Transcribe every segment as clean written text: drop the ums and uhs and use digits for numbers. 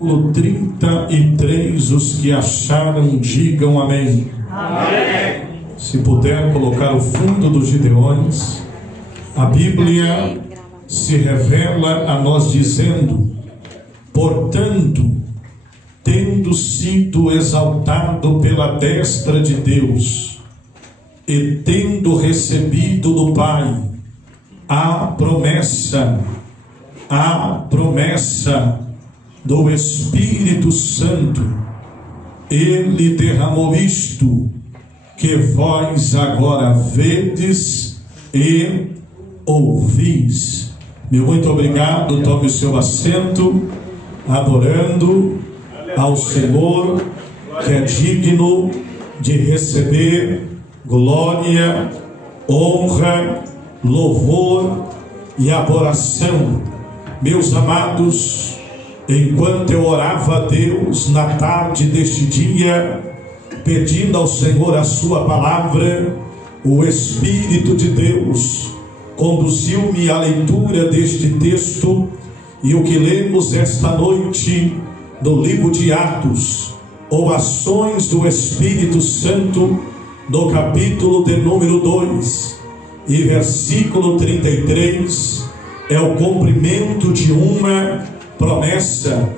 Versículo 33, os que acharam, digam amém. Amém. Se puder colocar o fundo dos Gideões, a Bíblia se revela a nós dizendo: portanto, tendo sido exaltado pela destra de Deus, e tendo recebido do Pai a promessa do Espírito Santo, ele derramou isto que vós agora vedes e ouvis. Meu muito obrigado. Tome o seu assento, adorando ao Senhor, que é digno de receber glória, honra, louvor e adoração. Meus amados, enquanto eu orava a Deus na tarde deste dia, pedindo ao Senhor a sua palavra, o Espírito de Deus conduziu-me à leitura deste texto, e o que lemos esta noite no livro de Atos, ou Ações do Espírito Santo, no capítulo de número 2 e versículo 33, é o cumprimento de uma promessa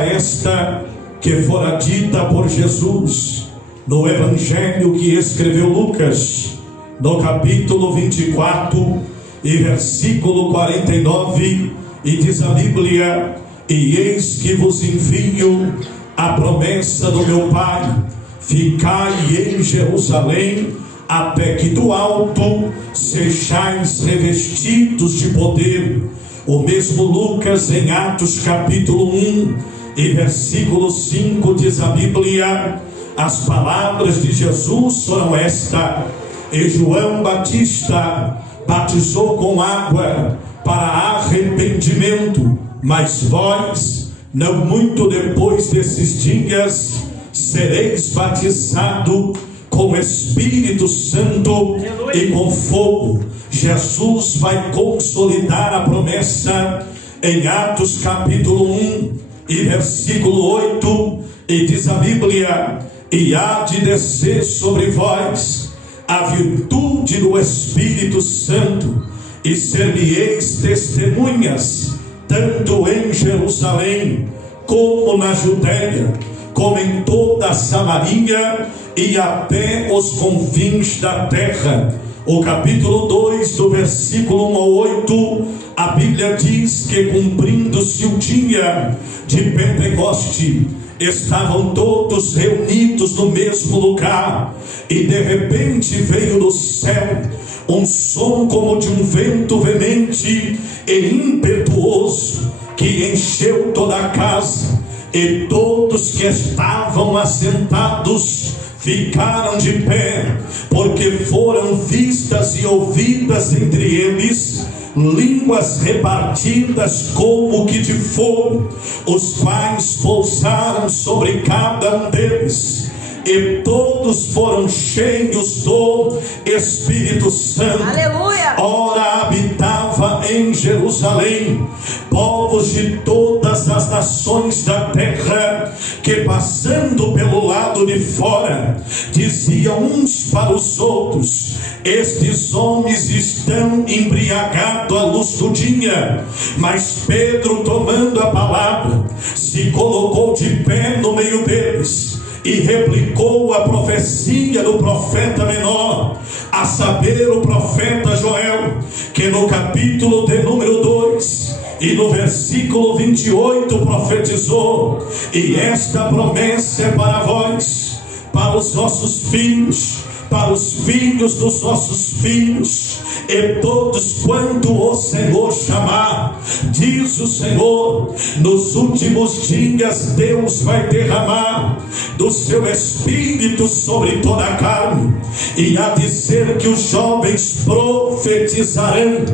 esta que fora dita por Jesus no Evangelho que escreveu Lucas, no capítulo 24 e versículo 49, e diz a Bíblia: e eis que vos envio a promessa do meu Pai, ficai em Jerusalém, até que do alto sejais revestidos de poder. O mesmo Lucas, em Atos capítulo 1 e versículo 5, diz a Bíblia: as palavras de Jesus foram esta: e João Batista batizou com água para arrependimento, mas vós, não muito depois desses dias, sereis batizado com Espírito Santo e com fogo. Jesus vai consolidar a promessa em Atos capítulo 1 e versículo 8, e diz a Bíblia: e há de descer sobre vós a virtude do Espírito Santo, e ser-me-eis testemunhas, tanto em Jerusalém, como na Judéia, como em toda a Samaria, e até os confins da terra. O capítulo 2, do versículo 1 ao 8, a Bíblia diz que, cumprindo-se o dia de Pentecoste, estavam todos reunidos no mesmo lugar, e de repente veio do céu um som como de um vento veemente e impetuoso, que encheu toda a casa, e todos que estavam assentados ficaram de pé, porque foram vistas e ouvidas entre eles línguas repartidas como que de fogo, os quais pousaram sobre cada um deles, e todos foram cheios do Espírito Santo. Aleluia! Ora, habitava em Jerusalém povos de todas as nações da terra, que passando pelo lado de fora, diziam uns para os outros: estes homens estão embriagados à luz do dia. Mas Pedro, tomando a palavra, se colocou de pé no meio deles e replicou a profecia do profeta menor, a saber, o profeta Joel, que no capítulo de número 2 e no versículo 28 profetizou: e esta promessa é para vós, para os vossos filhos, para os filhos dos vossos filhos, e todos quanto o Senhor chamar. Diz o Senhor: nos últimos dias Deus vai derramar do seu Espírito sobre toda a carne, e há de ser que os jovens profetizarão,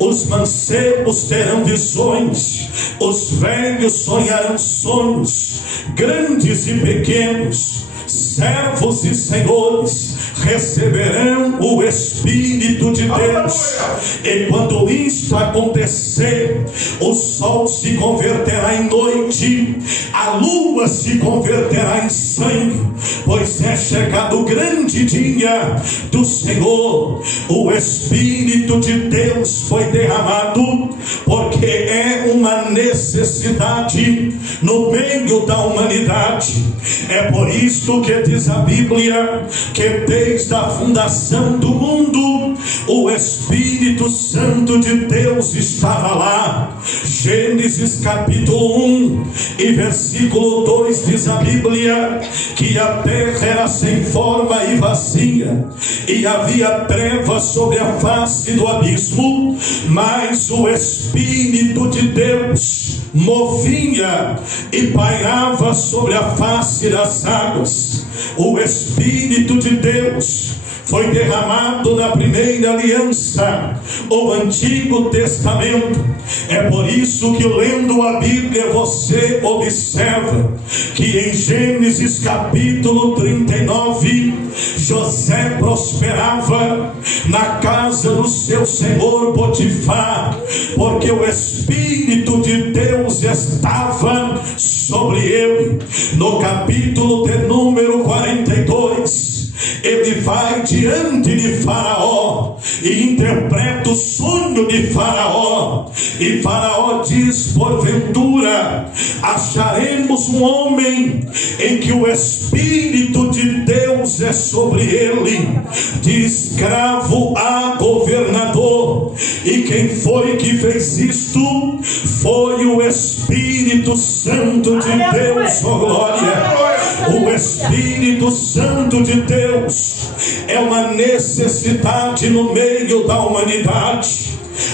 os mancebos terão visões, os velhos sonharão sonhos, grandes e pequenos servos e senhores receberão o Espírito de Deus. E quando isto acontecer, o sol se converterá em noite, a lua se converterá em sangue, pois é chegado o grande dia do Senhor. O Espírito de Deus foi derramado, porque é uma necessidade no meio da humanidade. É por isto que diz a Bíblia que desde a fundação do mundo o Espírito Santo de Deus estava lá. Gênesis capítulo 1 e versículo 2 diz a Bíblia que a terra era sem forma e vazia, e havia trevas sobre a face do abismo, mas o Espírito de Deus movia e pairava sobre a face das águas. O Espírito de Deus foi derramado na primeira aliança, o Antigo Testamento. É por isso que, lendo a Bíblia, você observa que em Gênesis capítulo 39, José prosperava na casa do seu senhor Potifar, porque o Espírito de Deus estava sobre ele. No capítulo de número 42, ele vai diante de Faraó e interpreta o sonho de Faraó. E Faraó diz: porventura acharemos um homem em que o Espírito de Deus é sobre ele, de escravo a governador. E quem foi que fez isto? Foi o Espírito Santo de Deus, oh glória! O Espírito Santo de Deus é uma necessidade no meio da humanidade.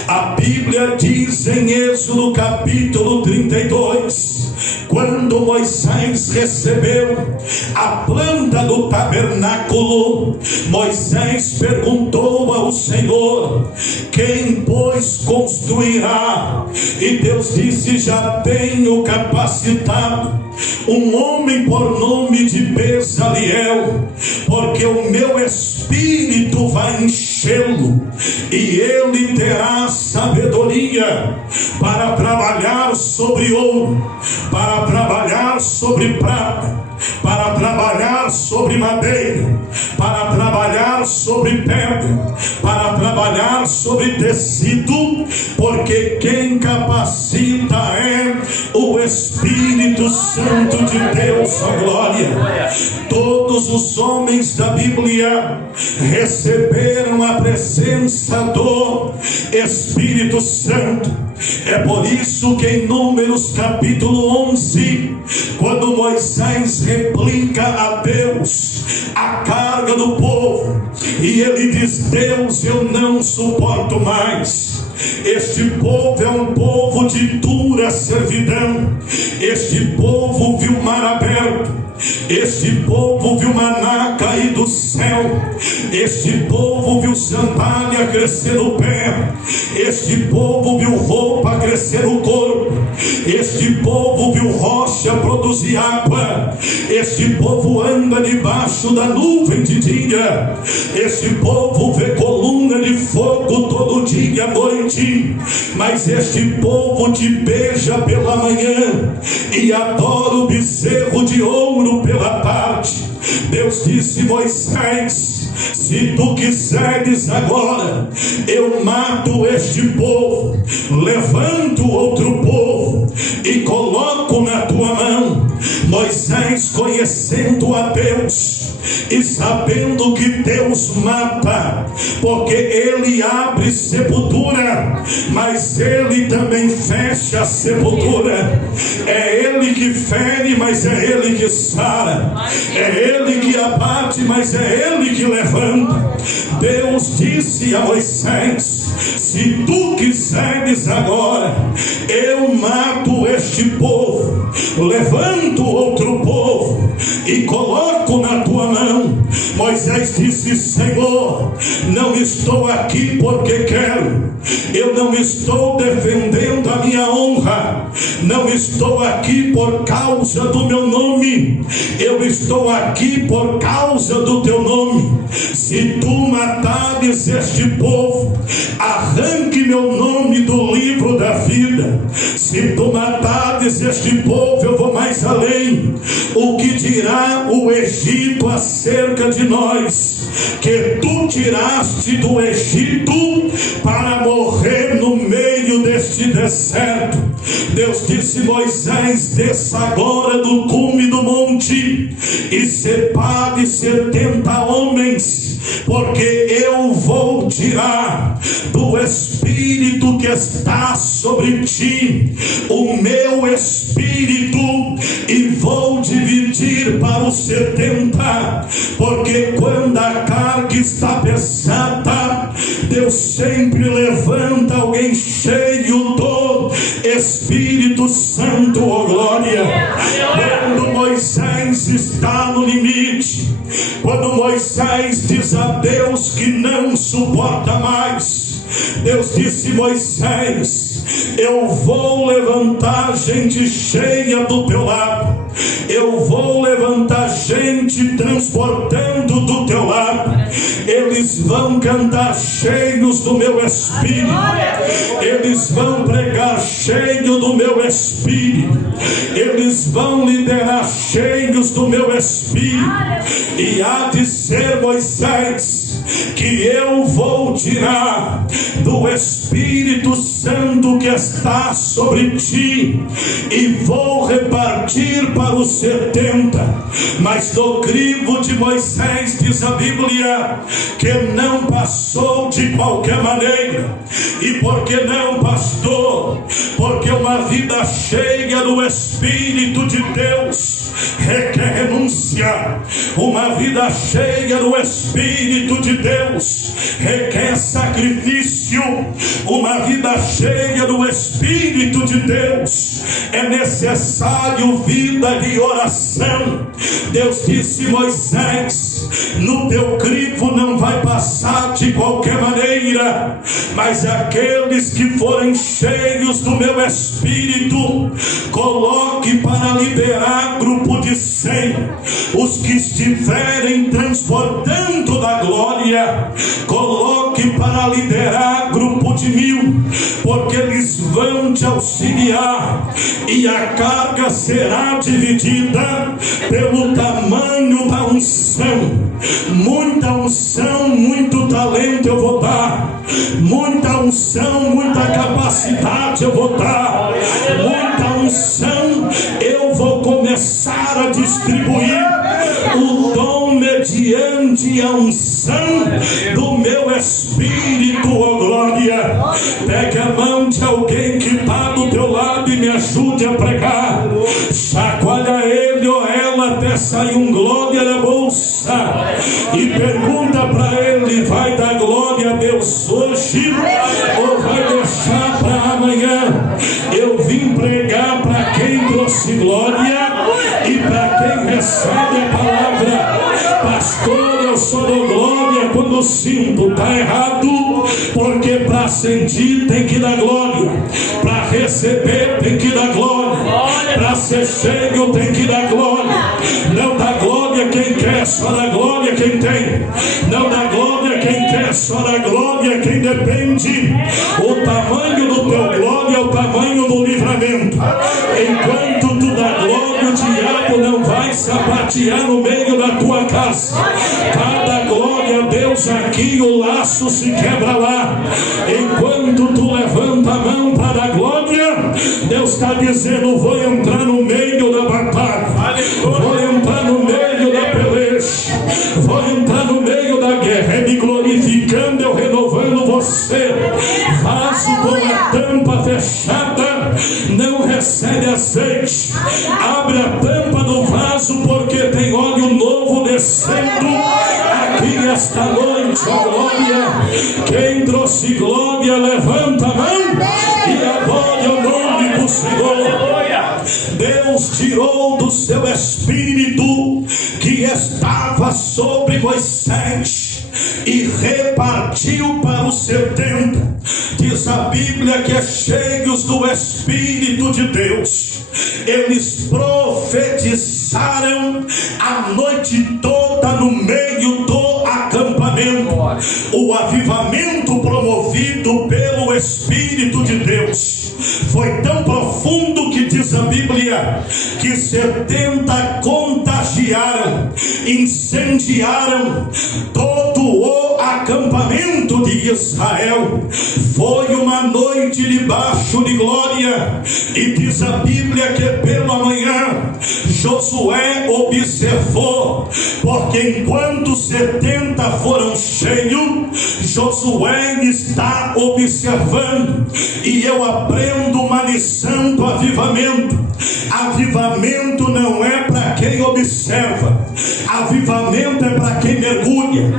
A Bíblia diz em Êxodo capítulo 32, quando Moisés recebeu a planta do tabernáculo, Moisés perguntou ao Senhor: quem pois construirá? E Deus disse: já tenho capacitado um homem por nome de Bezaliel, porque o meu Espírito vai enchê-lo, e ele terá sabedoria para trabalhar sobre ouro, para trabalhar sobre prata, para trabalhar sobre madeira, para trabalhar sobre pedra, para trabalhar sobre tecido, porque quem capacita é o Espírito Santo de Deus, ó glória. Todos os homens da Bíblia receberam a presença do Espírito Santo. É por isso que em Números capítulo 11, quando Moisés replica a Deus a carga do povo, e ele diz: Deus, eu não suporto mais. Este povo é um povo de dura servidão. Este povo viu o mar aberto. Este povo viu maná cair do céu. Este povo viu sandália crescer no pé. Este povo viu roupa crescer no corpo. Este povo viu rocha produzir água. Este povo anda debaixo da nuvem de dia. Este povo vê coluna de fogo todo dia e à noite. Mas este povo te beija pela manhã e adora o bezerro de ouro pela tarde. Deus disse: Moisés, se tu quiseres agora, eu mato este povo, levanto outro povo e coloco na tua mão. Moisés, conhecendo a Deus e sabendo que Deus mata, porque ele abre sepultura, mas ele também fecha a sepultura. É ele que fere, mas é ele que sara. É ele que abate, mas é ele que levanta. Deus disse a Moisés: se tu quiseres agora, eu mato este povo, levanto outro povo e coloco na tua mão. Moisés disse: Senhor, não estou aqui porque quero, eu não estou defendendo a minha honra, não estou aqui por causa do meu nome, eu estou aqui por causa do teu nome. Se tu matares este povo, arranque meu nome do livro da vida. Se tu matares este povo, eu vou mais além. O que dirá o Egito acerca de nós? Que tu tiraste do Egito para morrer no meio deste deserto. Deus disse: Moisés, desça agora do cume do monte e separe 70 homens, porque eu vou tirar do Espírito que está sobre ti o meu Espírito e vou dividir para os 70, porque quando a carga está pesada, Deus sempre levanta alguém cheio do Espírito Santo, oh glória. Quando Moisés está no limite, quando Moisés diz a Deus que não suporta mais, Deus disse: Moisés, eu vou levantar gente cheia do teu lado, eu vou levantar gente transportando do teu lado, eles vão cantar cheios do meu Espírito, eles vão pregar cheio do meu Espírito, eles vão liderar cheios do meu Espírito. E há de ser, Moisés, que eu vou tirar do Espírito Santo que está sobre ti e vou repartir para os 70. Mas do crivo de Moisés, diz a Bíblia, que não passou de qualquer maneira. E por que não, pastor? Porque uma vida cheia do Espírito de Deus requer renúncia. Uma vida cheia do Espírito de Deus requer sacrifício. Uma vida cheia do Espírito de Deus é necessário vida de oração. Deus disse: Moisés, no teu crivo não vai passar de qualquer maneira, mas aqueles que forem cheios do meu Espírito, coloque para liberar grupo de 100. Os que estiverem transportando da glória, coloque para liderar grupo de 1000, porque eles vão te auxiliar e a carga será dividida pelo tamanho da unção. Muita unção, muito talento eu vou dar, muita unção, muita capacidade eu vou dar, muita unção eu vou começar a distribuir o dom mediante a unção do meu Espírito, oh glória. Pegue a mão de alguém que está do teu lado e me ajude a pregar. Chacoalha ele ou ela até sair um glória da bolsa e pergunta para ele: vai dar glória a Deus hoje ou vai deixar para amanhã? Eu vim pregar para quem trouxe glória e para quem recebe a palavra. Pastor, eu só dou glória quando sinto. Está errado, porque para sentir tem que dar glória, para receber tem que dar glória, para ser cheio tem que dar glória. Não dá glória quem quer, só dá glória quem tem. Não dá glória quem quer, só dá glória quem depende. O tamanho do teu glória é o tamanho do livramento. Enquanto tu dá glória, o diabo não vai sapatear no meio da tua casa. Cada glória a Deus aqui, o laço se quebra lá. Enquanto tu levanta a mão para dar glória, Deus está dizendo: vou entrar no meio da batalha, vou entrar no meio da peleja, vou entrar no meio da guerra. É me glorificando, eu renovando você. Vaso com a tampa fechada não recebe azeite. Abre a tampa do vaso, porque tem óleo novo descendo aqui esta noite, ó glória. Quem trouxe glória, levanta a mão e adore o nome do do Senhor. Deus tirou do seu espírito que estava sobre Moisés e repartiu para os 70. Diz a Bíblia que cheios do Espírito de Deus, eles profetizaram a noite toda no meio do acampamento. O avivamento promovido pelo Espírito de Deus foi tão profundo que diz a Bíblia que 70 contagiaram, incendiaram todo o acampamento de Israel. Foi uma noite debaixo de glória, e diz a Bíblia que pela manhã Josué observou, porque enquanto 70 foram cheios, Josué está observando. E eu aprendo uma lição do avivamento. Avivamento não é para quem observa, avivamento é para quem mergulha.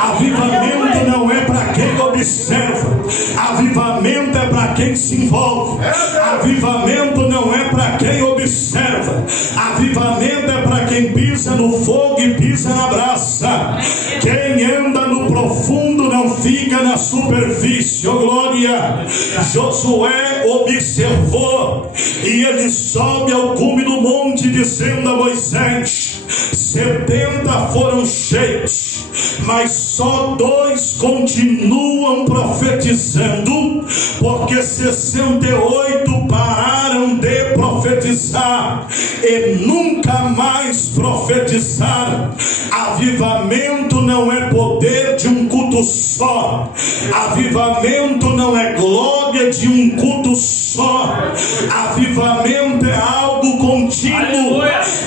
Avivamento não é para quem observa, avivamento é para quem se envolve. Avivamento não é para quem observa, avivamento é para quem pisa no fogo e pisa na brasa. Quem anda no profundo não fica na superfície. Oh glória! Josué observou, e ele sobe ao cume do monte dizendo a Moisés: 70 foram cheios, mas só 2 continuam profetizando, porque 68 pararam de profetizar e nunca mais profetizaram. Avivamento não é poder de um culto só, avivamento não é glória de um culto só, avivamento é algo contínuo.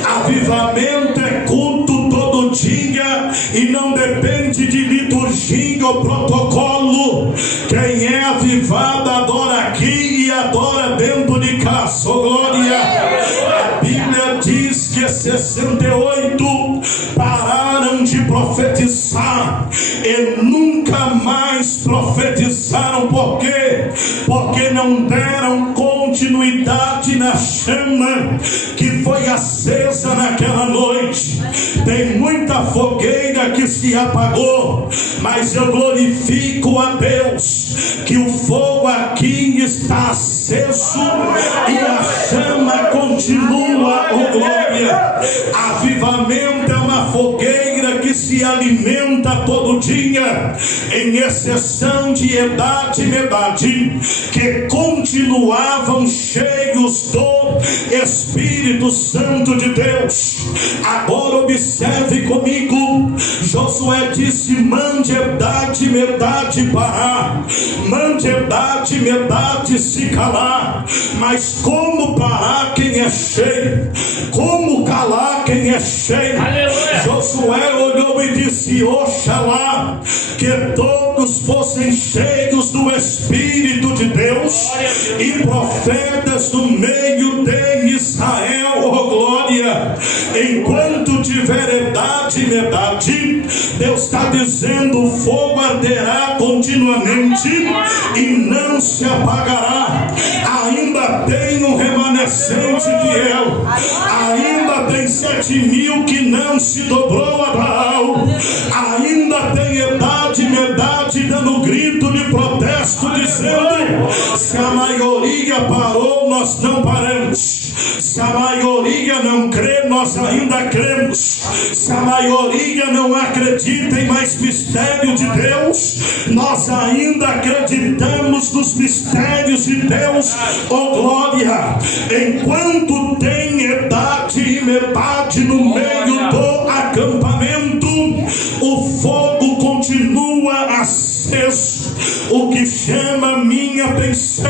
Avivamento é culto todo dia e não depende de liturgia ou protocolo. Quem é avivado adora aqui e adora dentro de casa. Oh glória! A Bíblia diz que 68 pararam de profetizar e nunca mais profetizaram. Por quê? Porque não deram continuidade na chama que foi acesa naquela noite. Tem muita fogueira que se apagou, mas eu glorifico a Deus que o fogo aqui está aceso e a chama continua. Oh glória! Avivamento é uma fogueira que se alimenta todo dia, em exceção de Edade e Medade, que continuavam cheios do Espírito Santo de Deus. Agora observe comigo. Josué disse: mande Edade e Medade parar, mande Edade e Medade se calar. Mas como parar quem é cheio? Como calar quem é cheio? Aleluia. Josué olhou e disse: oxalá que todos fossem cheios do Espírito de Deus e profetas no meio de Israel. Oh glória! Enquanto tiver Edade e Medade, Deus está dizendo: o fogo arderá continuamente e não se apagará. Ainda tem um remanescente fiel, ainda tem 7.000 que não se dobrou a Baal, ainda tem Edade e Medade dando grito de protesto, dizendo: se a maioria parou, nós não paramos. Se a maioria não crê, nós ainda cremos. Se a maioria não acredita em mais mistério de Deus, nós ainda acreditamos nos mistérios de Deus. Oh glória! Enquanto tem Edade e Medade no meio do acampamento, o fogo continua aceso. O que chama minha atenção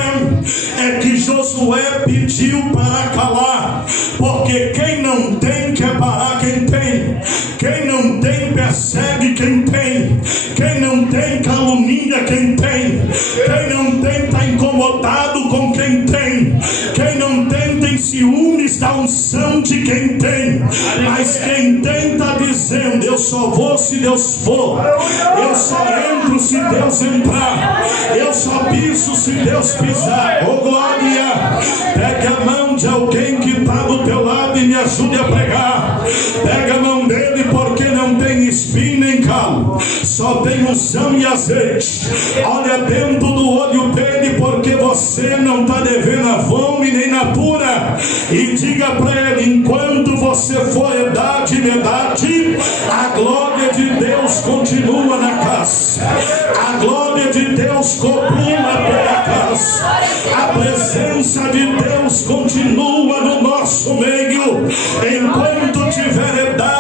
é que Josué pediu para calar, porque quem não tem quer parar quem tem, quem não tem persegue quem tem, quem não tem calunia quem não tem está incomodado com quem não tem ciúmes da unção unção de quem tem, mas quem tem está dizendo: eu só vou se Deus for, eu só entro se Deus entrar, eu só piso se Deus pisar. Oh glória! Pega a mão de alguém que está do teu lado e me ajude a pregar. Pega a mão dele, porque não tem espinho nem calo, só tem unção e azeite. Olha dentro do olho dele, porque você não está devendo a fome nem na pura, e diga para ele: enquanto você for idade, a glória de Deus continua na casa, a glória de Deus copula pela casa, a presença de Deus continua no nosso meio. Enquanto tiver idade,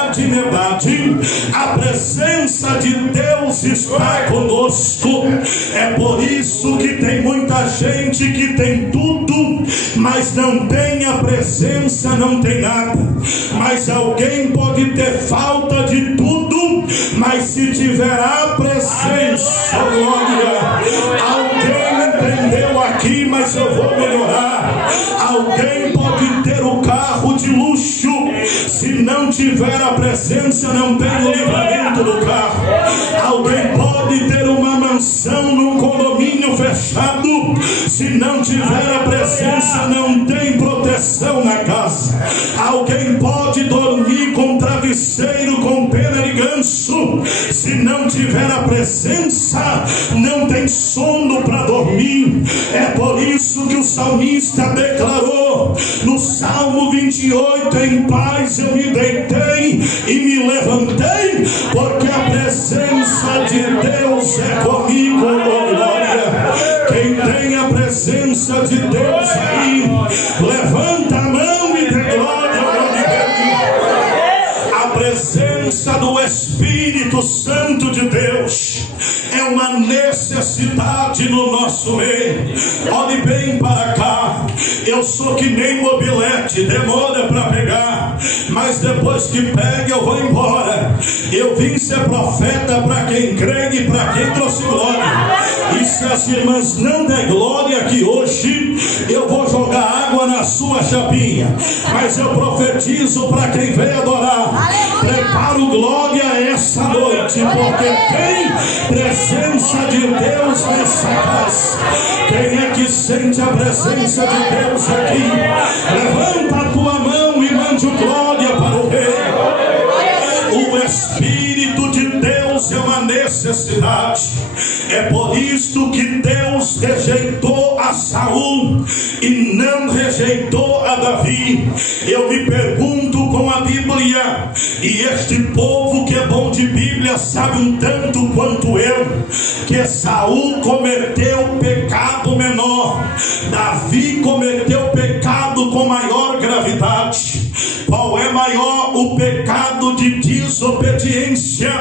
a presença de Deus está conosco. É por isso que tem muita gente que tem tudo, mas não tem a presença, não tem nada. Mas alguém pode ter falta de tudo, mas se tiver a presença, glória. Alguém entendeu aqui, mas eu vou melhorar. Alguém pode ter o carro de luxo, se não tiver a presença, não tem o livramento do carro. Alguém pode ter uma mansão num condomínio fechado, se não tiver a presença, não tem proteção na casa. Alguém pode dormir com travesseiro com pena de ganso, se não tiver a presença, não tem sono para dormir. É por isso que o salmista declarou no Salmo 28: em paz eu me deitei e me levantei, porque a presença de Deus é comigo. Glória! Quem tem a presença de Deus aí, levanta a mão e dê glória ao nome dele. A presença do Espírito Santo de Deus é uma necessidade no nosso meio. Olhe bem para cá. Eu sou que nem mobilete, demora para pegar, mas depois que pega eu vou embora. Eu vim ser profeta para quem crê e para quem trouxe glória. E se as irmãs não der glória aqui hoje, eu vou jogar água na sua chapinha. Mas eu profetizo para quem veio adorar: preparo glória essa noite, porque tem presença de Deus nessa casa. Quem é que sente a presença de Deus aqui? Levanta a tua mão e mande glória para o Rei. O Espírito de Deus é uma necessidade. É por isso que Deus rejeitou a Saul e não rejeitou a Davi. Eu me pergunto com a Bíblia, e este povo que é bom de Bíblia sabe um tanto quanto eu, que Saul cometeu pecado menor, Davi cometeu pecado com maior gravidade. Qual é maior, o pecado de desobediência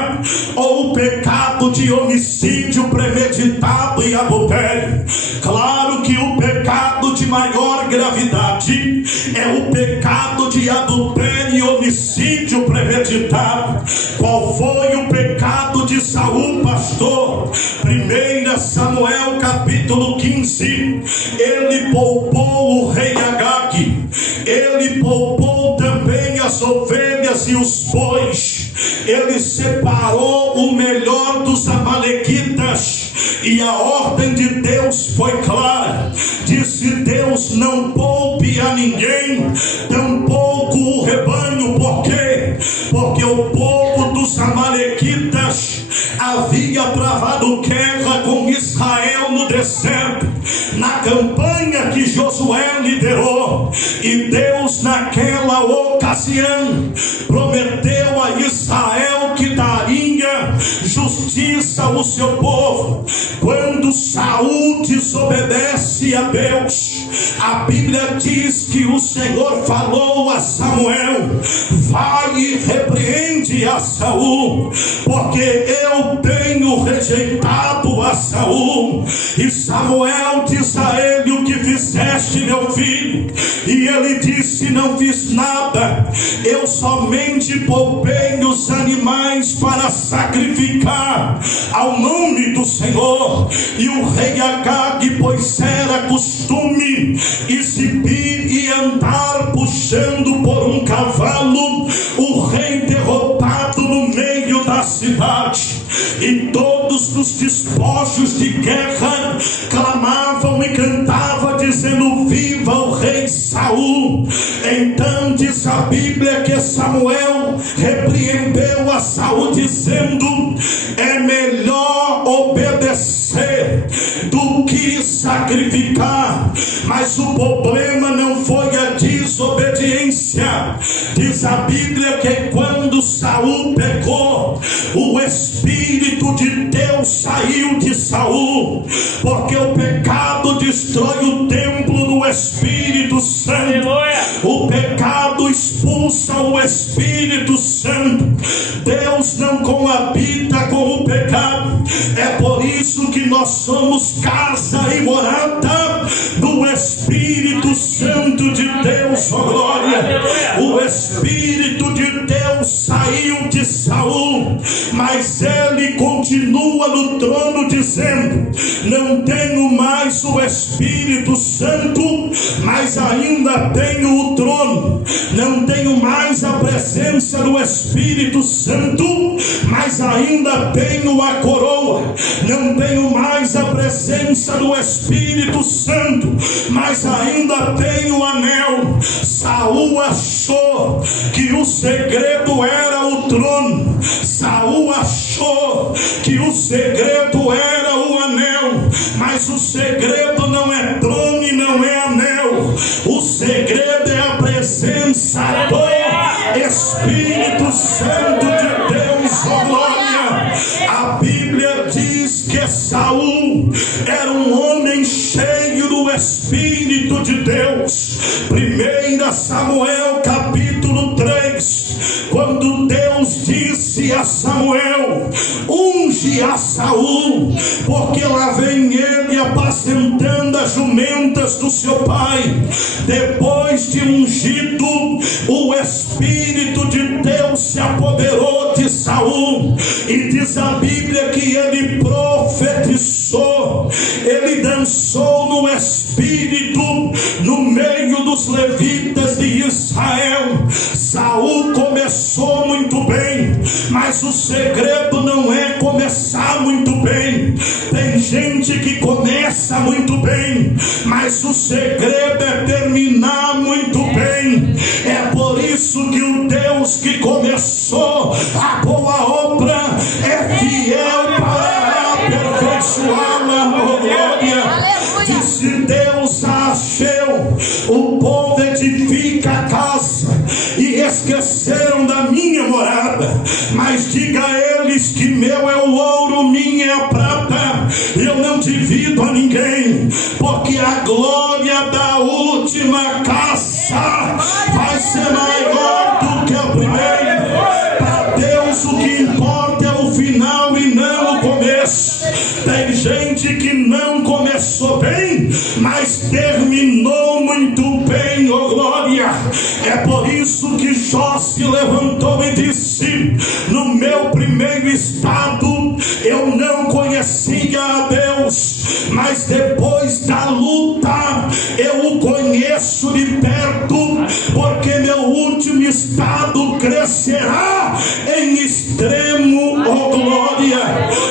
ou o pecado de homicídio premeditado e adultério? Claro que o pecado de maior gravidade é o pecado de adultério e homicídio premeditado. Qual foi o pecado de Saul, pastor? 1 Samuel capítulo 15. Ele poupou o rei Agag, ele poupou também as ovelhas e os bois, ele separou o melhor dos amalequitas, e a ordem de Deus foi clara. Disse Deus: não poupe a ninguém, tampouco o rebanho. Por quê? Porque o povo dos amalequitas havia travado guerra com Israel no deserto, na campanha que Josué liderou. E Deus naquela ocasião prometeu a Israel que daria justiça ao seu povo. Quando Saul desobedece a Deus, a Bíblia diz que o Senhor falou a Samuel: vai e repreende a Saul, porque eu tenho rejeitado a Saul. E Samuel diz a ele: o que fizeste, meu filho? E ele disse: não fiz nada, eu somente poupei os animais para sacrificar ao nome do Senhor. E o rei Agag, pois era costume exibir e andar puxando puxando por um cavalo, o rei derrotado no meio da cidade. E todos os despojos de guerra clamavam e cantavam, dizendo: viva o rei Saul. Então diz a Bíblia que Samuel repreendeu a Saul, dizendo: é melhor obedecer do que sacrificar. Mas o problema não foi a desobediência. Diz a Bíblia que quando Saul pecou, o Espírito de Deus saiu de Saul, porque o pecado destrói o templo do Espírito Santo. O pecado expulsa o Espírito Santo. Deus não coabita com o pecado. É por isso que nós somos casa e morada do Espírito Santo de Deus. Oh glória! O Espírito de Deus saiu de Saul, mas ele continua no trono, dizendo: não tenho mais o Espírito Santo, mas ainda tenho o trono. Não tenho mais a presença do Espírito Santo, mas ainda tenho a coroa. Não tenho mais a presença do Espírito Santo, mas ainda tenho o anel. Saul achou que o segredo era o trono. Saul achou que o segredo era o anel, mas o segredo não é trono e não é anel. O segredo é a presença do Espírito Santo de Deus. Oh glória! A Bíblia diz que Saul era um homem cheio do Espírito de Deus. 1 Samuel capítulo 3, quando Deus disse a Samuel: unge a Saul, porque lá vem ele apacentando as jumentas do seu pai. Depois de ungido, o Espírito de Deus se apoderou de Saul, e diz a Bíblia que ele profetizou, ele dançou no Espírito no meio dos levitas de Israel. Saul começou muito bem, mas o segredo não é começar muito bem. Tem gente que começa muito bem, mas o segredo é terminar muito bem. É por isso que o Deus que começou a boa obra é fiel para aperfeiçoá-la. Oh glória! Disse Deus a Ageu: o povo edifica a casa e esqueceram da minha morada, mas diga a eles que meu é o ouro, minha é a prata, eu não divido a ninguém, porque a glória da última caça vai ser maior do que a primeira. Para Deus o que importa é o final e não o começo. Tem gente que não começou bem, mas terminou muito bem. Oh glória! É por isso que Jó se levantou e disse: no meu primeiro estado eu não conhecia a Deus, mas depois da luta eu o conheço de perto, porque meu último estado crescerá em extremo. Oh glória!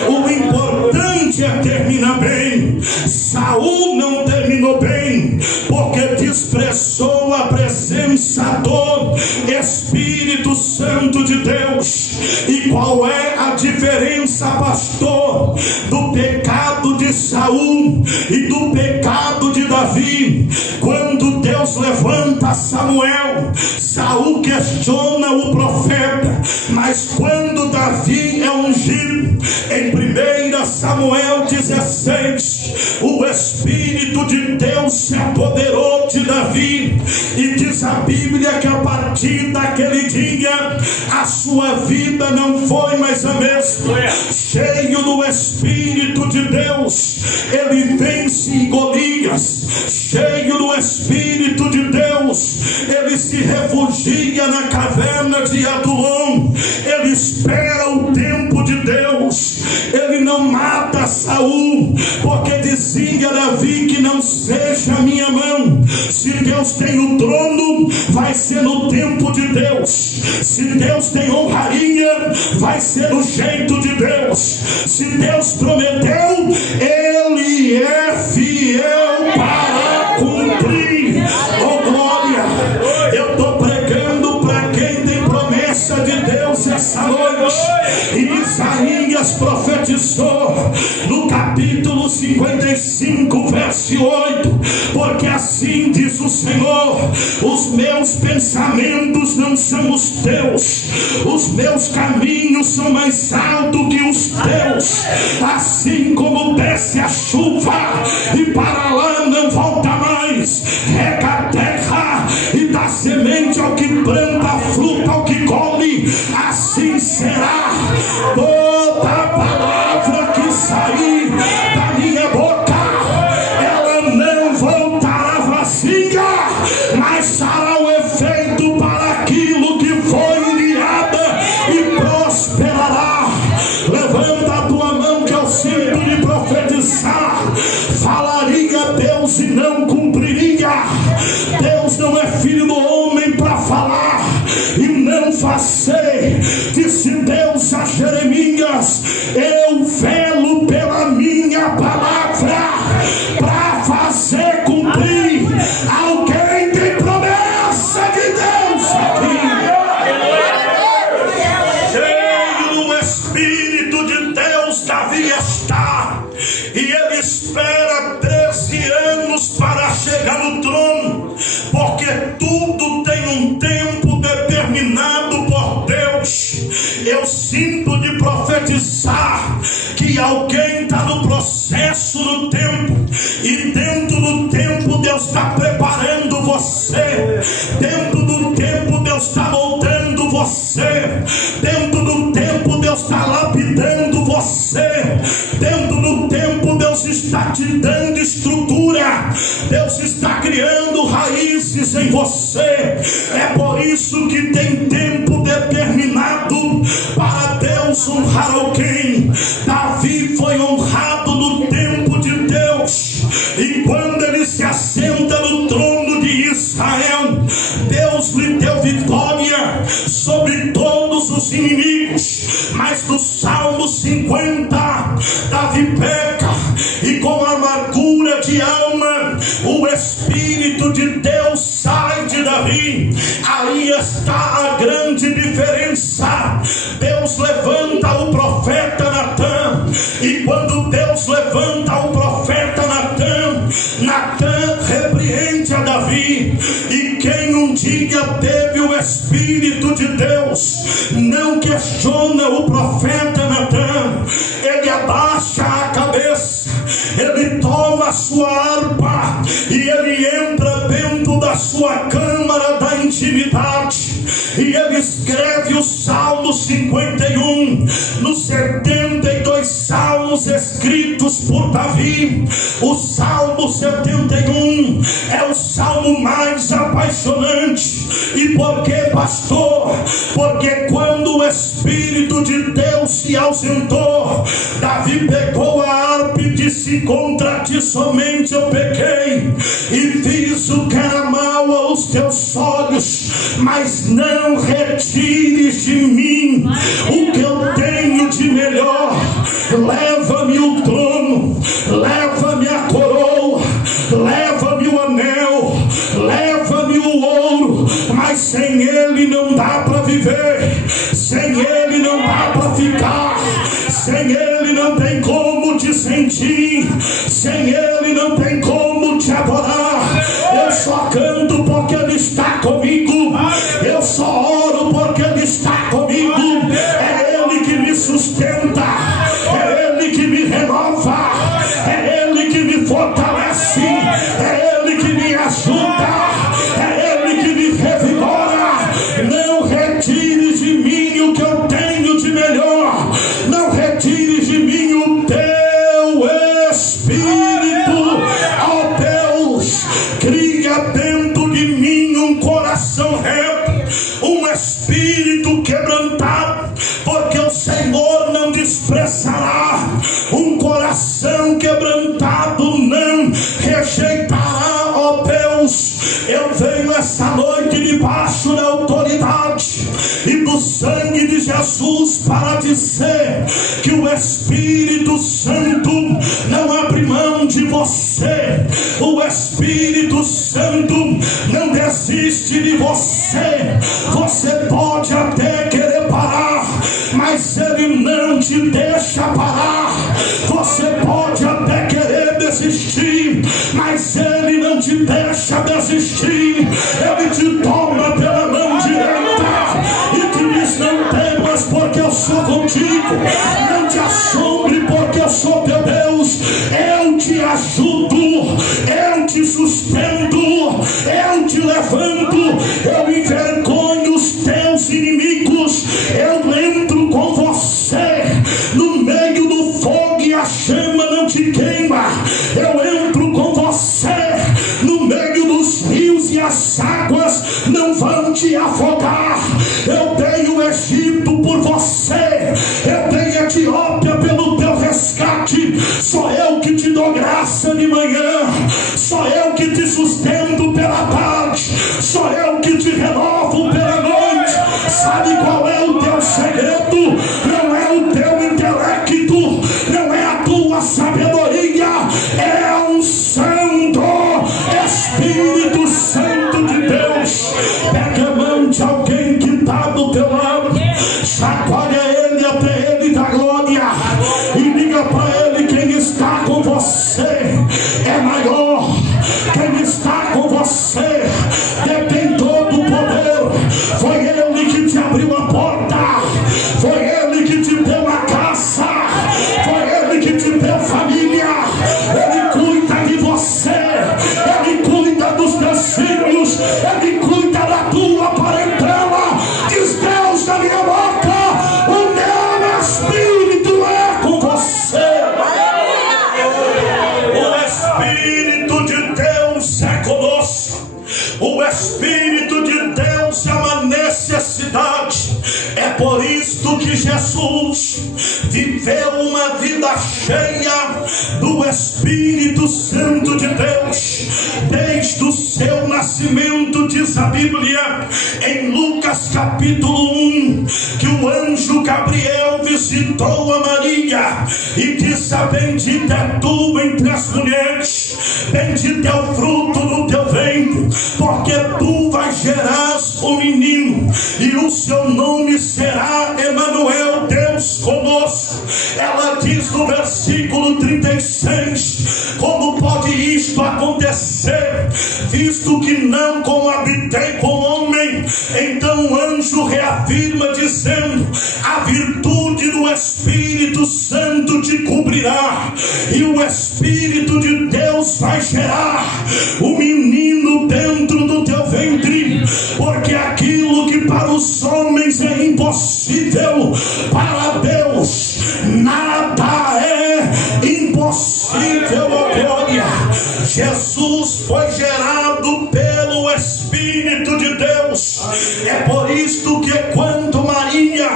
O importante é terminar bem. Saul não terminou bem, porque desprezou a presença do Espírito Santo de Deus. E qual é a diferença, pastor, do pecado de Saul e do pecado de Davi? Quando Deus levanta Samuel, Saul questiona o profeta, mas quando Davi é ungido, em 1 Samuel 16, o Espírito de Deus se apoderou de Davi, e diz a Bíblia que a partir daquele dia a sua vida não foi mais a mesma. Cheio do Espírito de Deus, ele vence Golias. Cheio do Espírito de Deus, ele se refugia na caverna de Adulão. Ele espera o tempo de Deus. Ele não mata Saul, porque dizia Davi que não seja a minha mão. Se Deus tem o trono, vai ser tempo de Deus. Se Deus tem honraria, vai ser do jeito de Deus. Se Deus prometeu, Ele é fiel para cumprir. Oh glória! Eu estou pregando para quem tem promessa de Deus essa noite. E Isaías profetizou no capítulo 55, verso 8: porque assim diz o Senhor: os meus pensamentos não são os teus, os meus caminhos são mais altos que os teus. Assim como desce a chuva e para lá não volta mais, rega a terra e dá semente ao que planta, fruta ao que come, assim será toda palavra que sair da minha boca. Ela não voltará vazia, mas sará o efeito para aquilo que foi enviada e prosperará. Levanta a tua mão que eu sinto de profetizar. Falaria Deus e não cumpriria. Deus não é filho do homem para falar e não fazer. Disse Deus a Jeremias: eu velo pela minha palavra para fazer cumprir. Alguém tem promessa de Deus aqui? Cheio do Espírito de Deus, Davi está, e ele espera 13 anos para chegar no trono, porque tudo tem um tempo determinado por Deus. Eu sinto de profetizar que alguém está no processo do tempo, e dentro do tempo Deus está preparando você, dentro do tempo Deus está moldando você, dentro do tempo Deus está lapidando você, dentro do tempo Deus está te dando estrutura, Deus está criando raízes em você. É por isso que tem tempo determinado para Deus honrar alguém. Davi foi honrado no tempo de Deus, e quando ele se assenta no trono de Israel, Deus lhe deu vitória sobre todos os inimigos. Mas no Salmo 50, Davi peca, e com amargura de alma o Espírito de Deus sai de Davi. Aí está a grande diferença. Deus levanta o profeta Natã, e quando Deus levanta o profeta Natã, Natã repreende a Davi. E quem um dia teve o Espírito de Deus não questiona o profeta Natã. Ele abaixa a cabeça, ele toma a sua harpa e ele entra dentro da sua câmara da intimidade, e ele escreve o Salmo 51. Nos 72 salmos escritos por Davi, o Salmo 71 é o salmo mais apaixonante. E por que, pastor? Porque quando o Espírito de Deus se ausentou, Davi pegou a harpa e disse: contra ti somente eu pequei e fiz o que era mal aos teus olhos, mas não retires de mim o que eu tenho de melhor. Leva-me o trono, leva-me a coroa, leva-me o anel, leva-me o ouro, mas sem ele não dá para viver, sem ele não dá para ficar, sem ele não tem como te sentir, sem ele não tem como te adorar. Eu só canto porque ele está comigo, eu só oro porque ele está comigo. É ele que me sustenta, é ele que me renova, é ele que me fortalece, é ele que me ajuda, é ele que me revigora. Não retires de mim o que eu tenho de melhor, não retires de mim o teu Espírito. Ó Deus, cria dentro de mim um coração reto, um espírito quebrantado, porque o Senhor não desprezará um coração quebrantado, não rejeitará. Ó Deus, eu venho essa noite debaixo da autoridade morte e do sangue de Jesus para dizer que o Espírito Santo não abre mão de você. O Espírito Santo não desiste de você. Você pode até querer parar, mas Ele não te deixa parar. Você pode até querer desistir, mas Ele não te deixa desistir. Ele te toma pela mão direita e te diz: não temas, porque eu sou contigo. Não te assombre, porque eu sou teu Deus. Eu te ajudo, eu te sustento, eu te levanto, eu envergonho os teus inimigos. Eu entro com você no meio do fogo e a chama não te queima. Eu entro com você no meio dos rios e as águas não vão te afogar. Eu dei o Egito por você, eu dei a Etiópia pelo teu resgate. Sou eu que te dou graça de manhã, sou eu que te sustento pela tarde, sou eu que te renovo pela noite. Sabe qual é o teu segredo? Não é o teu intelecto, não é a tua sabedoria, é um santo Espírito Santo de Deus. Pega a mão de alguém que está do teu lado, chacoalha ele até ele da glória e liga para ele: quem está com você é maior, quem está com você detém todo o poder. Foi ele que te abriu a porta, foi ele que te deu a casa, foi ele que te deu família. Ele cuida de você, ele cuida dos teus filhos, ele cuida da tua parentela. Diz Deus na minha boca: o meu Espírito é com você. O Espírito de Deus é conosco. O Espírito de Deus é uma necessidade. É por isto que Jesus viveu uma vida cheia do Espírito Santo de Deus. Desde o seu nascimento, diz a Bíblia, em Lucas capítulo 1, que o anjo Gabriel visitou a Maria e disse: bendita é tu entre as mulheres, bendito é o fruto do teu ventre, porque tu vais gerar um menino e o seu nome será Emanuel, Deus conosco. Ela diz no versículo 36: como pode isto acontecer, visto que não coabitei com homem? Então o anjo reafirma dizendo: a virtude do Espírito Santo te cobrirá, e o Espírito de Deus vai gerar o menino dentro do teu ventre, porque aquilo que para os homens é impossível, para Deus nada é impossível. Oh glória! Jesus foi gerado pelo Espírito de Deus. É por isto que quando Maria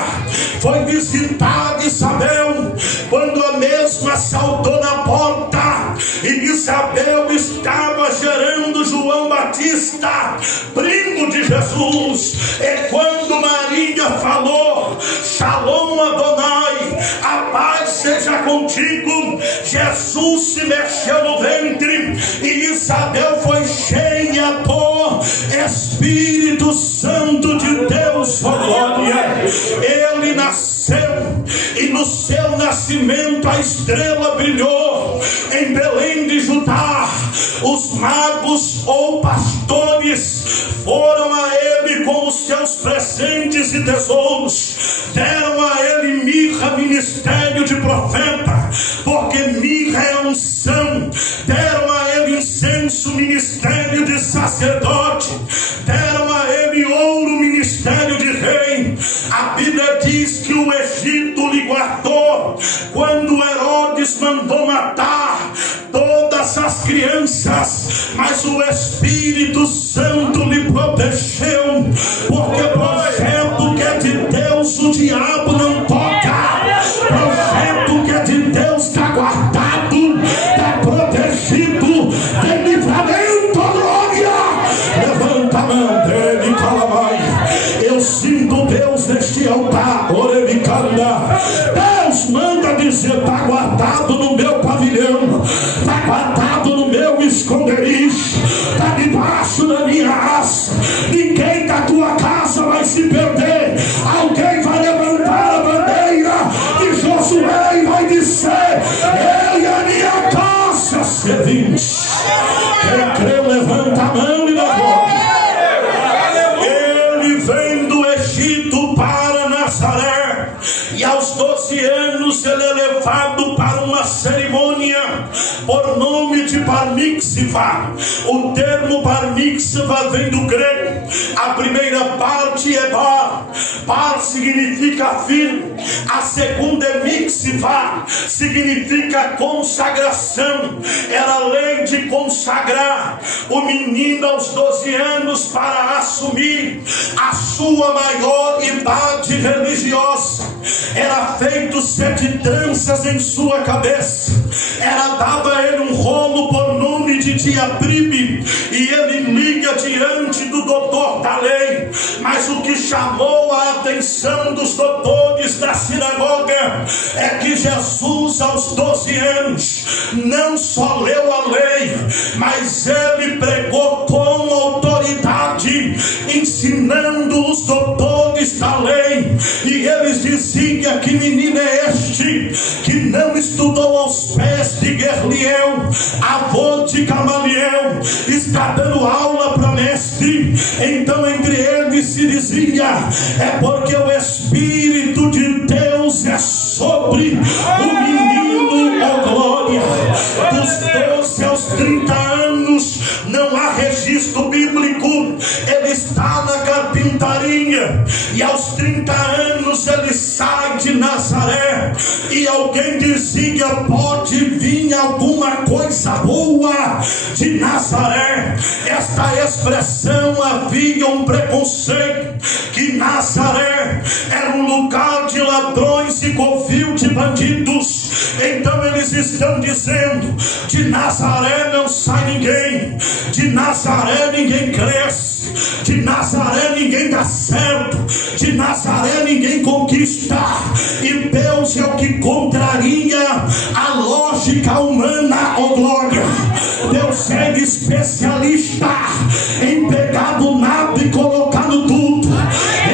foi visitar Isabel, quando a mesma saltou na porta e Isabel estava gerando João Batista, primo de Jesus, é quando Maria falou: Shalom Adonai, a paz seja contigo. Jesus se mexeu no ventre e Isabel foi cheia do Espírito Santo de Deus. Oh glória! Ele nasceu e no seu nascimento a estrela brilhou em Belém de Judá. Os magos ou pastores foram a ele com os seus presentes e tesouros, deram a ele mirra, ministério de profeta, porque mirra é unção. Deram a ele incenso, ministério de sacerdote. Deram a ele ouro, ministério de rei. A Bíblia diz que o Egito lhe guardou quando Herodes mandou matar todas as crianças, mas o Espírito Santo lhe protegeu, porque projeto que é de Deus o diabo não toca. Projeto que é de Deus está guardado, está protegido, tem livramento. Glória! Levanta a mão dele e fala: Pai, eu sinto Deus neste altar. Deus manda dizer: está guardado no meu pavilhão, está guardado no meu esconderijo, está debaixo da minha asa. Ninguém da tua casa vai se perder. Alguém vai levantar a bandeira de Josué e vai dizer: eu e a minha casa servimos. Quem crê, levanta a mão e levanta. Ele vem do Egito para Nazaré, e aos 12 anos ele é levado para uma cerimônia por nome de Bar Mitzvah. O termo Bar Mitzvah vem do grego. A primeira parte é Bar. Bar significa filho. A segunda é Mitzvah, significa consagração. Era a lei de consagrar o menino aos 12 anos para assumir a sua maior idade religiosa. Era feito 7 tranças em sua cabeça. Era dado a ele um rolo por nome de diabribe, e ele liga diante do doutor da lei. Mas o que chamou a atenção dos doutores da sinagoga é que Jesus, aos 12 anos, não só leu a lei, mas ele pregou com autoridade, ensinando os doutores da lei. E eles diziam: que menino é este que não estudou aos pés de Gamaliel, avô de Gamaliel, está dando aula para mestre? Então entre eles se dizia: é porque o Espírito de Deus é sobre o menino, ó glória. Dos 12 aos 30 anos não há registro bíblico. Ele está na carpintaria, e aos 30 anos ele sai de Nazaré. E alguém dizia: pode vir alguma coisa boa de Nazaré. Esta expressão havia um preconceito, que Nazaré era um lugar de ladrões e covil de bandidos. Então eles estão dizendo: de Nazaré não sai ninguém, de Nazaré ninguém cresce, de Nazaré ninguém dá certo, de Nazaré ninguém conquista. E Deus é o que contraria a lógica humana, ó glória. Deus é especialista em pegar do nada e colocar no tudo,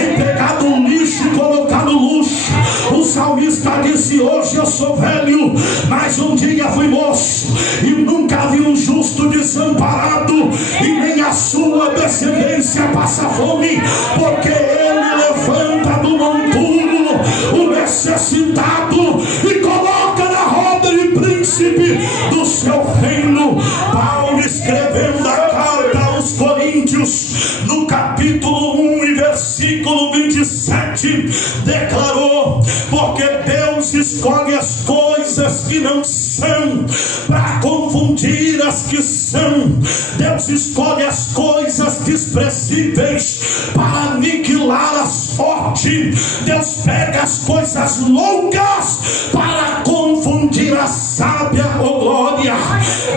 em pegar do lixo e colocar no luxo. O salmista disse: hoje eu sou velho, mas um dia fui moço, e nunca vi um justo desamparado, e nem a sua descendência passa fome, porque ele levanta do monturo o necessitado e coloca na roda de príncipe do seu reino. Paulo, escrevendo a carta aos Coríntios, no capítulo 1 e versículo 27, declarou: porque Deus escolhe as coisas que não são para confundir as que são. Deus escolhe as coisas desprezíveis para aniquilar as fortes. Deus pega as coisas loucas para confundir a sábia, oh glória.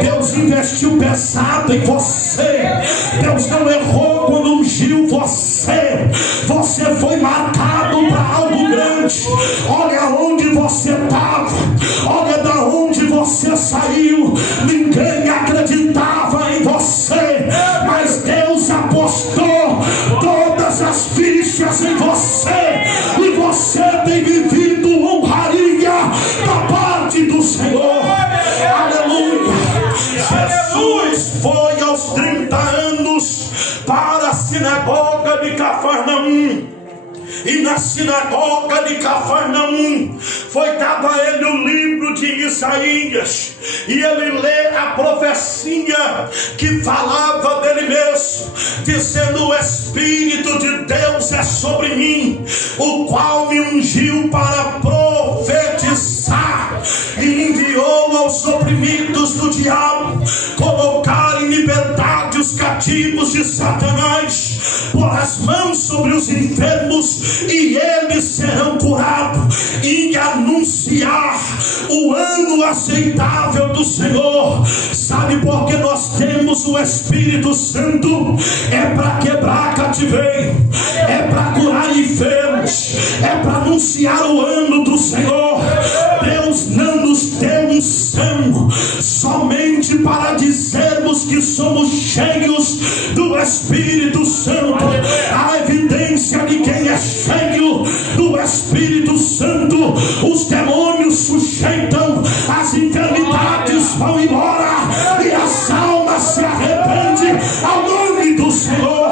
Deus investiu pesado em você. Deus não errou quando ungiu você. Você foi marcado para algo grande. Olha onde você estava, olha da onde você saiu. Ninguém acreditava em você, mas Deus apostou todas as fichas em você, e você tem vivido honraria da parte do Senhor. Aleluia. Jesus foi aos 30 anos para a sinagoga de Cafarnaum. E na sinagoga de Cafarnaum foi dado a ele o livro de Isaías, e ele lê a profecia que falava dele mesmo, dizendo: o Espírito de Deus é sobre mim, o qual me ungiu para profetizar, e enviou aos oprimidos do diabo, colocar em liberdade os cativos de Satanás, pôr as mãos sobre os enfermos e eles serão curados, e anunciar o ano aceitável do Senhor. Sabe por que nós temos o Espírito Santo? É para quebrar cativeiro, é para curar enfermos, é para anunciar o ano do Senhor. Deus não nos deu unção somente para dizermos que somos cheios do Espírito Santo. A evidência de quem é cheio do Espírito Santo, os demônios sujeitam, as enfermidades vão embora e as almas se arrependem ao nome do Senhor.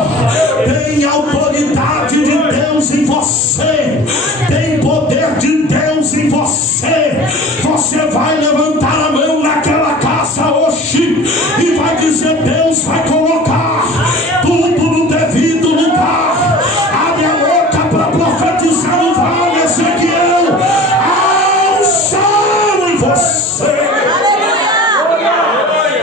Tem autoridade de Deus em você, tem poder de Deus em você. Você vai levantar a mão naquela casa hoje e vai dizer: Deus vai colocar tudo no devido lugar. Abre a boca para profetizar no vale, Ezequiel. Há unção em você.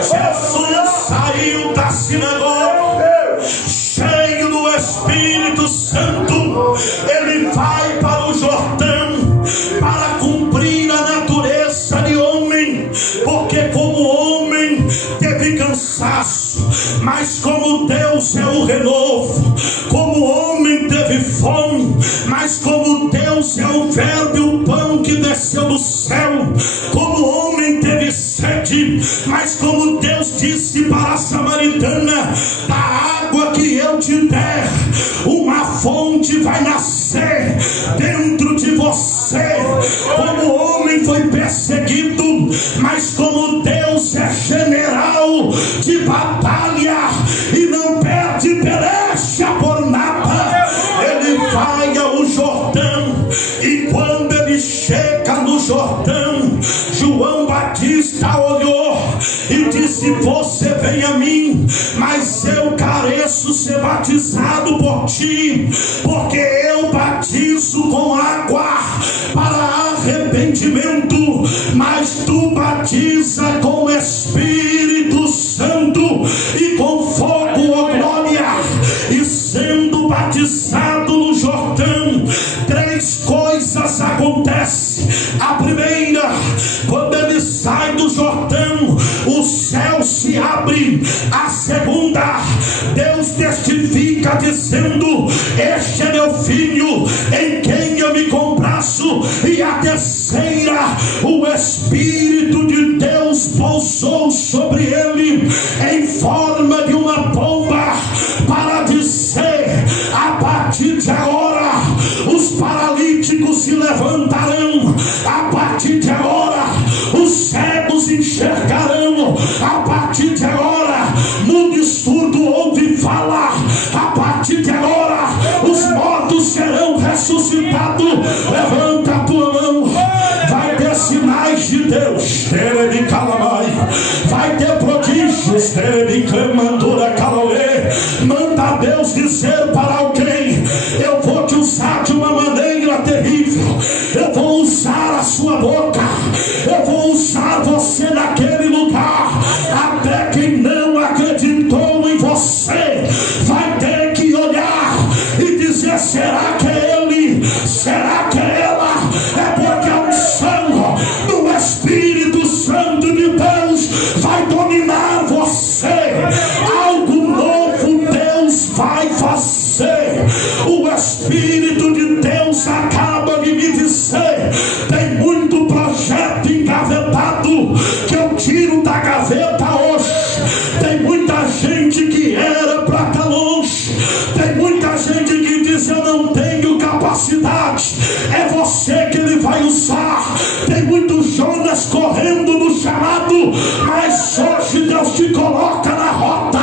Jesus saiu da sinagoga cheio do Espírito Santo. Ele vai para o Jordão para cumprir a natureza de homem, porque como homem teve cansaço, mas como Deus é o renovo. Como homem teve fome, mas como Deus é o verbo e o pão que desceu do céu. Como homem teve sede, mas como Deus disse para a samaritana: da água que eu te der, uma fonte vai nascer dentro de você. Como homem foi perseguido, mas como Deus é general de batalha e não perde peleja por nada, ele vai ao Jordão. E quando ele chega no Jordão, João Batista olhou e disse: você vem a mim, mas eu careço ser batizado por ti, porque eu batizo com água para arrependimento, mas tu batiza com o Espírito Santo e com fogo, ó glória. E sendo batizado no Jordão, três coisas acontecem. A primeira, quando ele sai do Jordão, o céu se abre. A segunda, Deus testifica dizendo: este é meu filho em quem eu me comprazo. E a terceira, o Espírito de Deus pousou sobre ele em forma de uma pomba, para dizer: a partir de agora os paralíticos se levantarão, a partir de agora os cegos enxergarão, a partir de agora mudo surdo ouve falar, a partir de agora os mortos serão ressuscitados. Levanta a tua mão. Vai ter sinais de Deus, vai ter prodígios, manda Deus dizer para alguém: eu vou te usar de uma maneira terrível, eu vou usar a sua boca, eu vou usar você naquele lugar. Até quem não acreditou em você vai ter que olhar e dizer: será que é ele? Será que é ela? É porque a unção do Espírito Santo de Deus vai dominar você. Algo novo Deus vai fazer. O Espírito de Deus acaba de me dizer: tem muito projeto engavetado que eu tiro da gaveta hoje. Tem muita gente que era para estar longe, tem muita gente que diz: eu não tenho capacidade. É você que ele vai usar. Tem muitos Jonas correndo no chamado, mas hoje Deus te coloca na rota.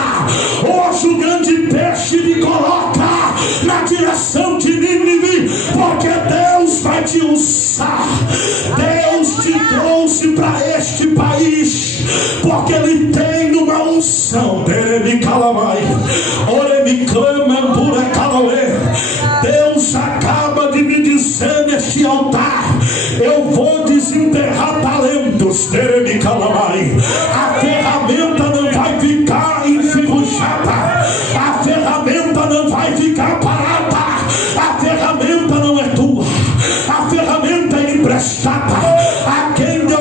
Hoje o grande peixe te coloca na direção de Nínive, porque Deus vai te usar. Deus te trouxe para este país porque ele tem uma unção. Deus acaba de me dizer neste altar: eu vou desenterrar talentos. A ferramenta não vai ficar enferrujada, a ferramenta não vai ficar parada, a ferramenta não é tua, a ferramenta é emprestada. A quem Deus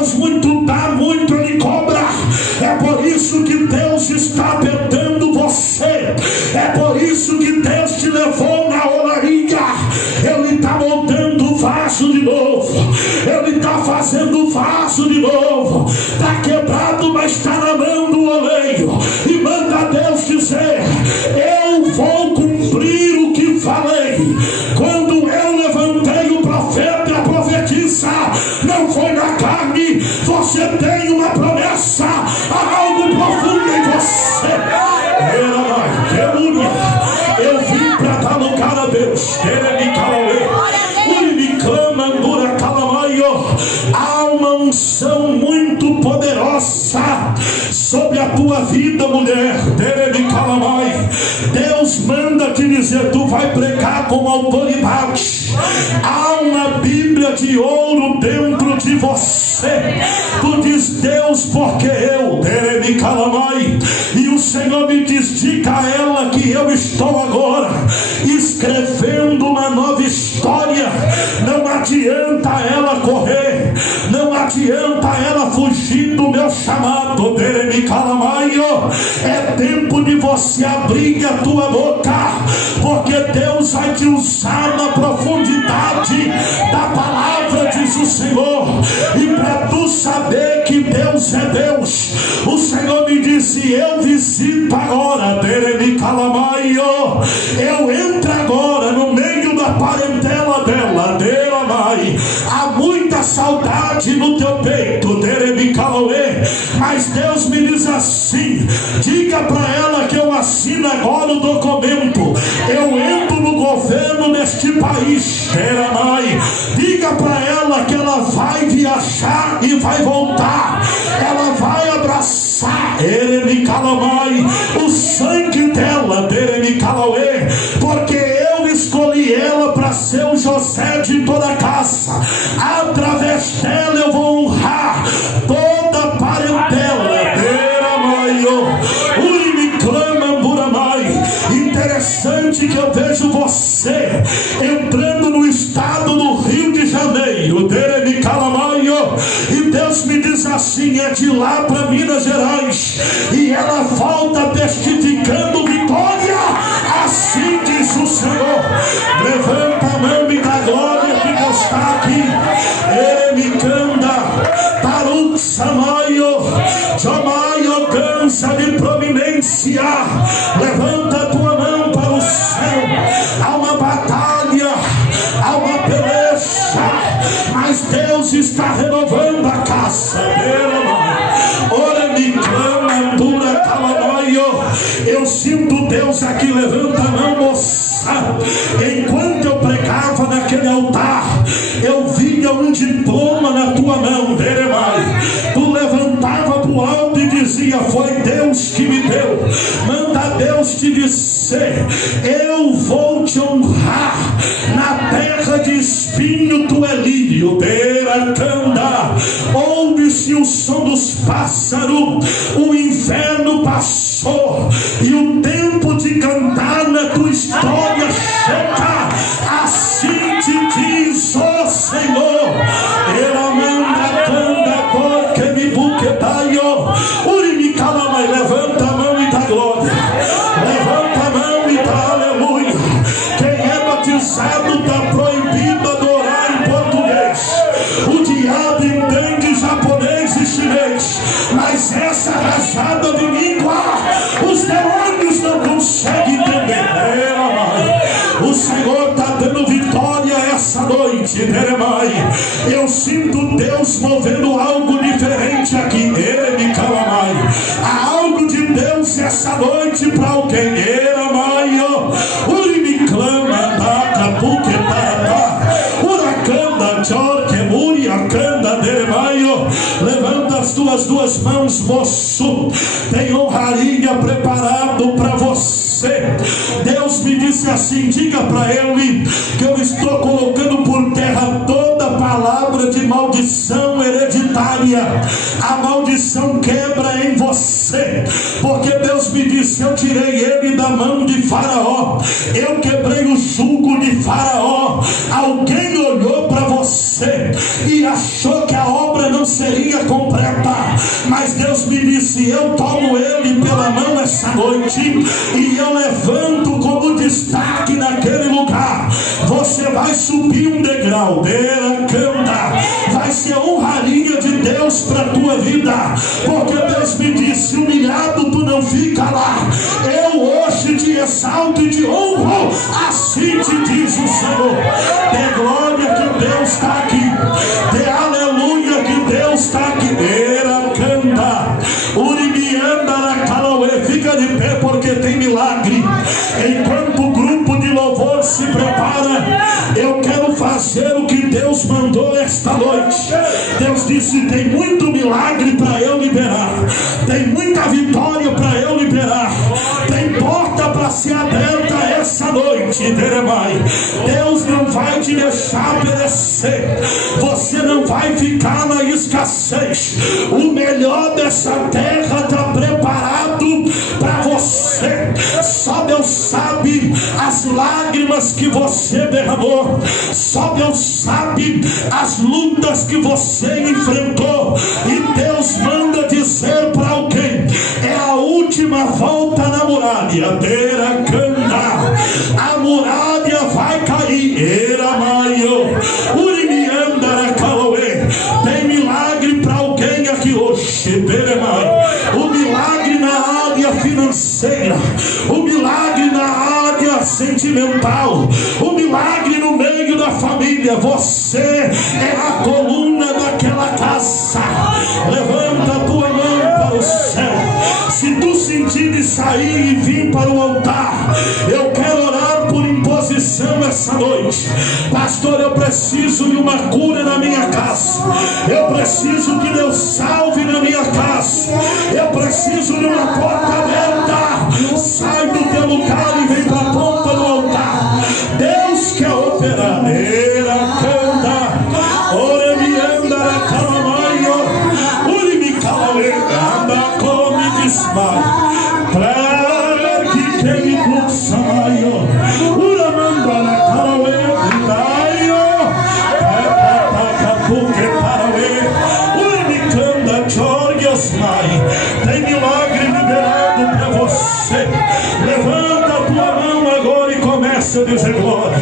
fazendo vaso de novo. Está quebrado, mas está na mão do oleiro. E manda Deus dizer: eu vou cumprir o que falei. Quando eu levantei o profeta e a profetisa, não foi na carne. Você tem uma promessa, há algo profundo em você. Eu vim para dar lugar a Deus. Há uma unção muito poderosa sobre a tua vida, mulher. Deus manda te dizer: tu vai pregar com autoridade. Há uma Bíblia de ouro dentro de você. Tu diz: Deus, porque eu? E o Senhor me diz: diga a ela que eu estou agora escrevendo uma nova história. Não adianta ela correr, não adianta ela fugir do meu chamado. É tempo de você abrir a tua boca, porque Deus vai te usar na profundidade da palavra, diz o Senhor. E para tu saber que Deus é Deus, o Senhor me disse: eu visito agora, eu entro agora no meio da parentela dela. Há muita saudade no teu peito, mas Deus me diz assim: diga para ela que eu assino agora o documento. Eu entro no governo neste país. Diga para ela que ela vai viajar e vai voltar. Ela vai abraçar o sangue dela, porque eu escolhi ela para ser o José de toda a casa. Através dela eu vou honrar toda a parentela. Interessante que eu vejo você entrando no estado do Rio de Janeiro. E Deus me diz assim: é de lá para Minas Gerais. E ela volta testificando vitória. Assim diz o Senhor. Levanta a mão e dá glória que Deus está aqui. Taruk Samayo, Jomayo, cansa de prominência. Levanta a tua mão para o céu. Há uma batalha, há uma peleja, mas Deus está renovando a casa dela. Ora me clama, dura calamaio. Eu sinto Deus aqui. Levanta a mão, moça. Enquanto eu pregava naquele altar, eu via um diploma na tua mão. Tu levantava pro alto e dizia: foi Deus que me deu. Manda Deus te dizer: eu vou te honrar. Na terra de espinho tu é lírio. Ouve-se o som dos pássaros. O inverno passou e o tempo de cantar na tua história chega. Assim te diz o Senhor. Ela manda canta porque me buquetaio. Uri calama, levanta a mão e dá glória. Levanta a mão e dá aleluia. Quem é batizado está proibido adorar em português. O diabo entende japonês e chinês, mas essa rajada de língua os demônios não conseguem entender. O Senhor está dando vitória essa noite. Eu sinto Deus movendo algo diferente aqui. Há algo de Deus essa noite para alguém. Uri me clama, taca, porque tata. Uracanda, jorque, muriacanda, deremaio. Levanta as tuas duas mãos, moço. Tem honraria preparado para você. Deus me disse assim: diga para ele que eu estou colocando por terra toda palavra de maldição hereditária. A maldição quebra em você, porque Deus me disse: eu tirei ele da mão de Faraó, eu quebrei o jugo de Faraó. Alguém olhou para você e achou que a obra não seria completa, mas Deus me disse: eu tomo ele pela mão essa noite e eu levanto como destaque naquele lugar. Você vai vai subir um degrau, vai ser honraria de Deus para a tua vida, porque Deus me disse: humilhado tu não fica lá, eu hoje te exalto e te honro, assim te diz o Senhor. Dê glória que Deus está aqui, dê aleluia que Deus está aqui. Fica de pé porque tem milagre. Enquanto o grupo de louvor se prepara, eu quero fazer o que Deus mandou esta noite. Deus disse: tem muito milagre para eu liberar, tem muita vitória para eu liberar, tem porta para ser aberta essa noite. Deus não vai te deixar perecer, você não vai ficar na escassez. O melhor dessa terra está preparado para você. Só Deus sabe as lágrimas que você derramou, só Deus sabe as lutas que você enfrentou. E Deus manda dizer para alguém: é a última volta na muralha. A muralha vai cair. Tem milagre para alguém aqui hoje. O milagre na área financeira, o milagre na área sentimental, o milagre no meio da família. Você é a coluna daquela casa. Levanta a tua mão para o céu. Se tu sentir de sair e vir para o altar, eu quero orar por imposição essa noite. Pastor, eu preciso de uma cura na minha casa, eu preciso que Deus salve na minha casa, eu preciso de uma porta aberta. Sai do teu lugar e vem para a ponta do altar. Deus quer operar. Tem milagre liberado para você. Levanta a tua mão agora e começa a dizer glória.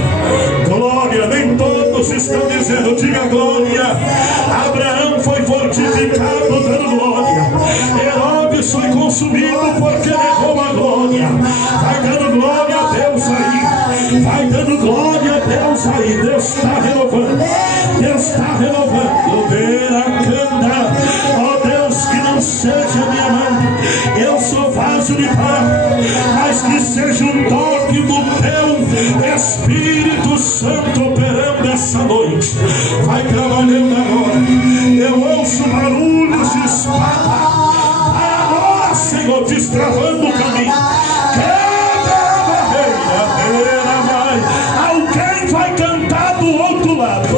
Glória, nem todos estão dizendo, diga glória. Abraão foi fortificado dando glória. Herodes foi consumido porque levou a glória. Vai dando glória a Deus aí. Vai dando glória a Deus aí. Deus está renovando. Deus está renovando. Seja minha mãe, eu sou vaso de barro, mas que seja um toque do teu Espírito Santo operando essa noite. Vai trabalhando agora. Eu ouço barulhos de espada. Vai agora, Senhor, destravando o caminho. Quebra a barreira. Alguém vai cantar do outro lado.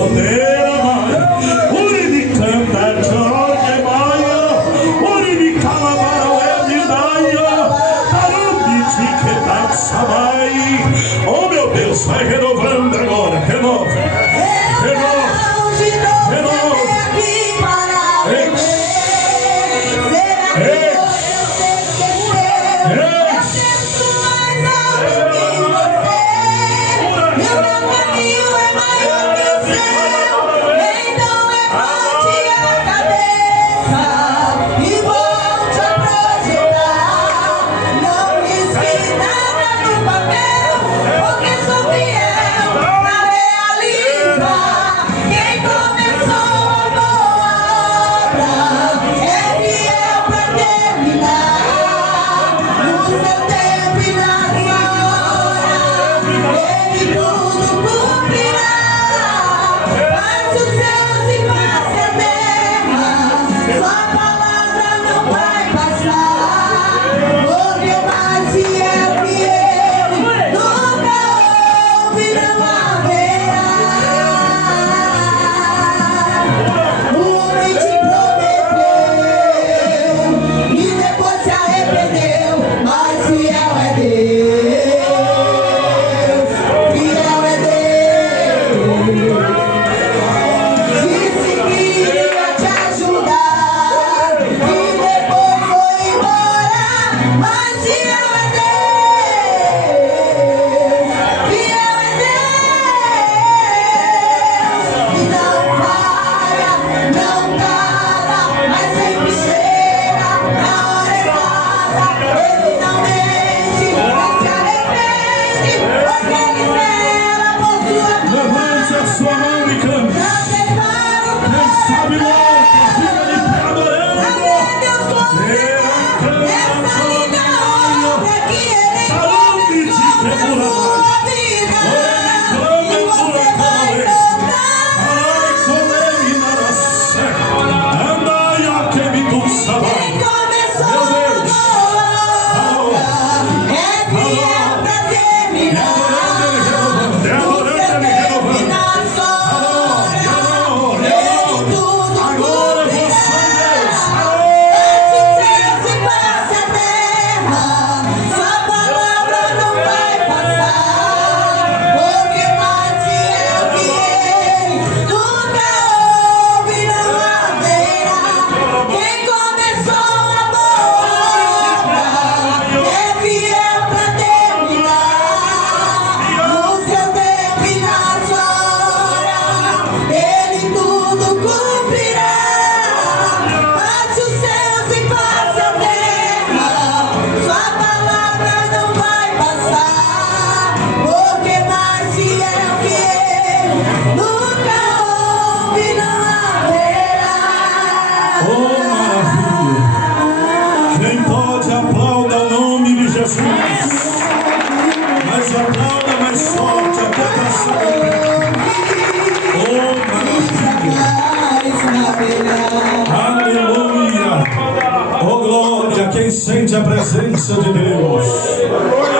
Oh meu Deus, vai renovando agora, renova, renova, renova. Porque sou fiel na realidade. sente a presença de Deus.